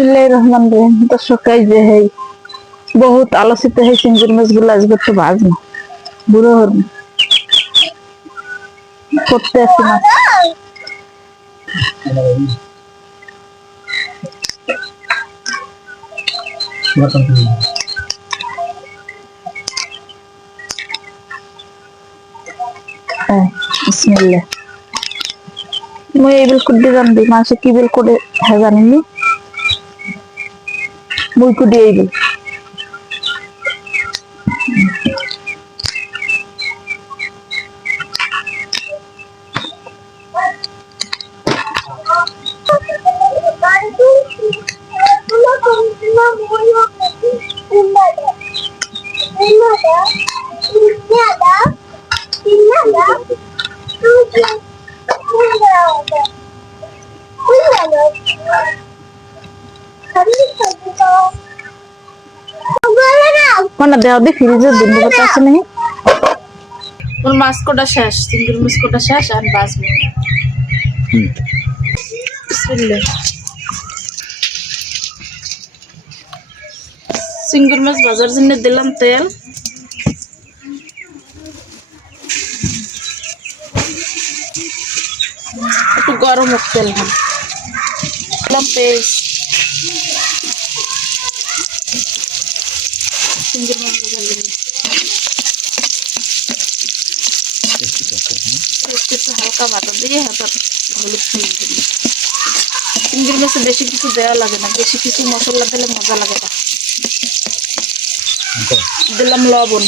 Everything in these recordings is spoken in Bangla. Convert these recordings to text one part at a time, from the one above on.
বিসমিল্লাহির রহমানির রহিম। দর্শক, এই যে হেই বহুত আলোচিত এই চিংড়ি মাছগুলো আজকে একটু ভাজবো, বুড়ো হরবো করতে আসি মাছ। বিসমিল্লাহ। মই এই বিল কুডি জানবি মানুষে কি বিল করে হ্যাঁ জানিনি, মই কুডি এই বিল মানে দেওয়া দিয়ে ফ্রিজের দিন কথা আছে নাকি ওর মাছ কোটা শেষ, চিংড়ি মাছ কোটা শেষ আর বাজবো। চিংড়ি মাছ ভাজার জন্য দিলাম তেল, একটু গরম হোক তেল, দিলাম পেস্ট, চিংড়ি মাছ ভাজার জন্য একটু হালকা বাটা দিয়ে হাতার হলুদ দিয়ে দিলাম। চিংড়ি মাছে বেশি কিছু দেওয়া লাগে না, বেশি কিছু মশলা দিলে মজা লাগে না। দিলাম লবণ,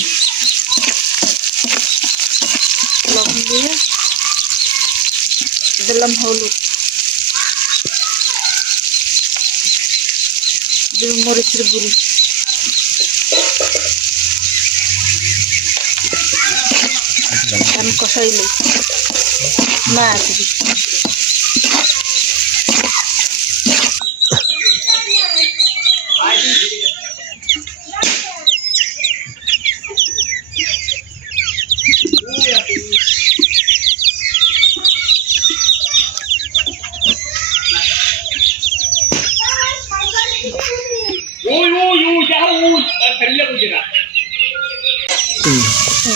লবণ দিয়ে দিলাম হলুদ, দিলাম মরিচের গুঁড়ি, আমি কষাইলে না আছে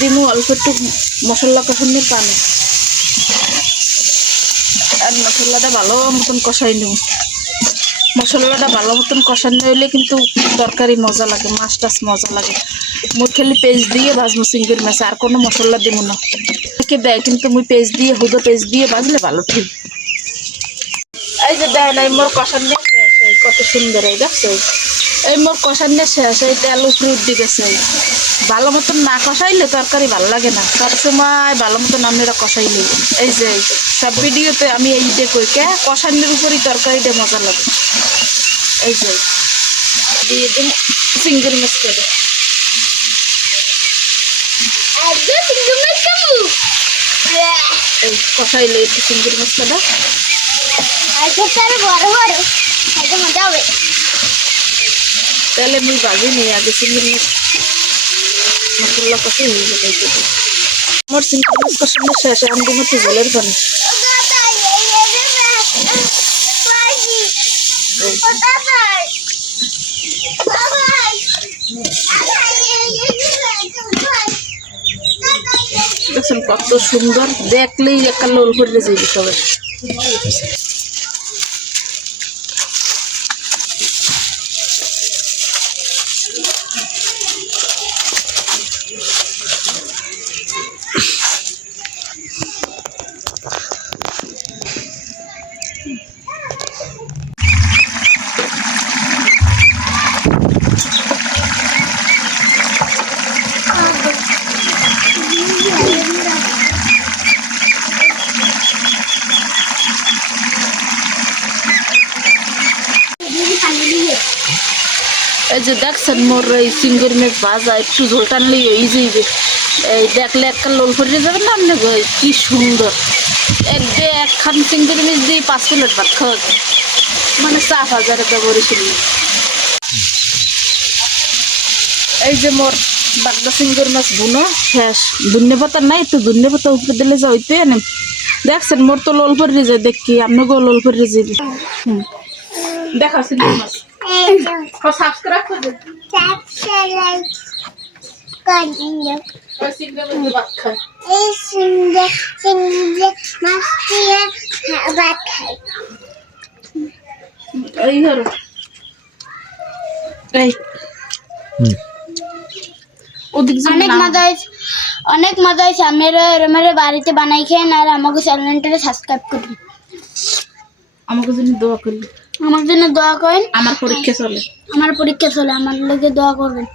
দিমু অল্প একটু মশলা কষানোর পানি, আর মশলাটা ভালো মতন কষাই নেব। মশলাটা ভালো মতন কষানো হইলে কিন্তু তরকারি মজা লাগে, মাছ টাছ মজা লাগে। মুই খালি পেস্ট দিয়ে ভাজবো চিংড়ির মাছ, আর কোনো মশলা দিব না। কে দেয় কিন্তু মুই পেস্ট দিয়ে হুদো পেস্ট দিয়ে ভাজলে ভালো ঠিক। এই যে দেয় নাই মোর কষানো শেষ, কত সুন্দর এই দেখছো, এই মোর কষানো শেষ, এই তেল উপরে উঠে গেছে। ভালো মতন না কষাইলে তরকারি ভালো লাগে না, সবসময় ভালো মতন আপনারা কষাইলে। এই যে সব ভিডিওতে আমি এই যে কই কে কষানোর উপরই তরকারিটা মজা লাগে। এই যে দিয়ে দিন চিংড়ি মাছ করে এই কষাইলে একটু চিংড়ি মাছ কাটা তাহলে মুই ভাজি নেই আগে চিংড়ি মাছ মশলা কষে হয়ে যাবে। আমার চিংড়ি মাছ কষানো শেষ, আমি দিব একটু জলের পানি। দেখছেন কত সুন্দর, দেখলেই একটা লোল করে যাইবে সবাই। এই যে দেখছেন মোর এই চিংড়ি মাছ ভাজা একটু ঝোল টানলেই হয়ে যাইবে। এই দেখলে একটা লোল ফরিয়ে যাবেন না আপনি, কি সুন্দর। একখান চিংড়ি মাছ দিয়ে 5 প্লেট ভাত খাওয়া যায়, মানে 4,000 ব্যবহার ছিল। এই যে মোর বাগদা চিংড়ি মাছ বুনো শেষ, ধন্যে পাতা নাই তো, ধন্যে পাতা উপরে দিলে যা হইতে আনেন। দেখছেন মোর তো লোল ফরিয়ে যায়, দেখি আপনাকেও লোল ফরিয়ে যাবে। দেখা চিংড়ি মাছ। সাবস্ক্রাইব করে দে ওই সিঙ্গেল মধ্যে ভাত খায় এই ধরো এই ওদিক অনেক মজা হয়েছে মেরে বাড়িতে বানাই খেয়ে আর আমাকে চ্যানেলটা সাবস্ক্রাইব করুন আমাকে জন্য দোয়া করবি আমার জন্য দোয়া করেন আমার পরীক্ষা চলে আমার পরীক্ষা চলে আমার লোকে দোয়া করবেন